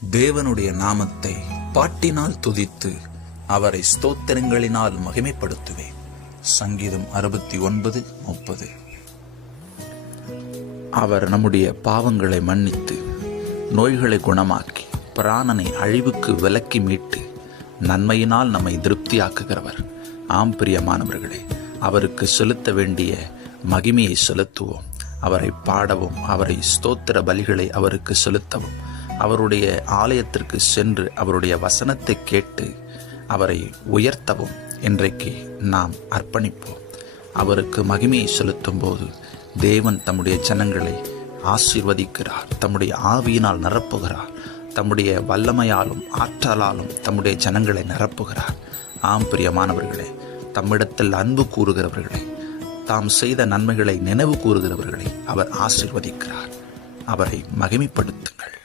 தேவனுடைய நாமத்தை பாட்டினால் துதித்து அவரை ஸ்தோத்திரங்களினால் மகிமைப்படுத்துவேன். சங்கீதம் 69:30. அவர் நம்முடைய பாவங்களை மன்னித்து நோய்களை குணமாக்கி பிராணனை அழிவுக்கு விலக்கி மீட்டு நன்மையினால் நம்மை திருப்தியாக்குகிறவர். ஆம் பிரியமானவர்களே, அவருக்கு செலுத்த வேண்டிய மகிமையை செலுத்துவோம். அவரை பாடவும், அவரை ஸ்தோத்திர பலிகளை அவருக்கு செலுத்தவும், அவருடைய ஆலயத்திற்கு சென்று அவருடைய வசனத்தை கேட்டு அவரை உயர்த்தவும் இன்றைக்கு நாம் அர்ப்பணிப்போம். அவருக்கு மகிமையை செலுத்தும் போது தேவன் தம்முடைய ஜனங்களை ஆசீர்வதிக்கிறார், தம்முடைய ஆவியினால் நிரப்புகிறார், தம்முடைய வல்லமையாலும் ஆற்றலாலும் தம்முடைய ஜனங்களை நிரப்புகிறார். ஆம் பிரியமானவர்களே, தம்மிடத்தில் அன்பு கூறுகிறவர்களை, தாம் செய்த நன்மைகளை நினைவு கூறுகிறவர்களை அவர் ஆசீர்வதிக்கிறார். அவரை மகிமைப்படுத்துங்கள்.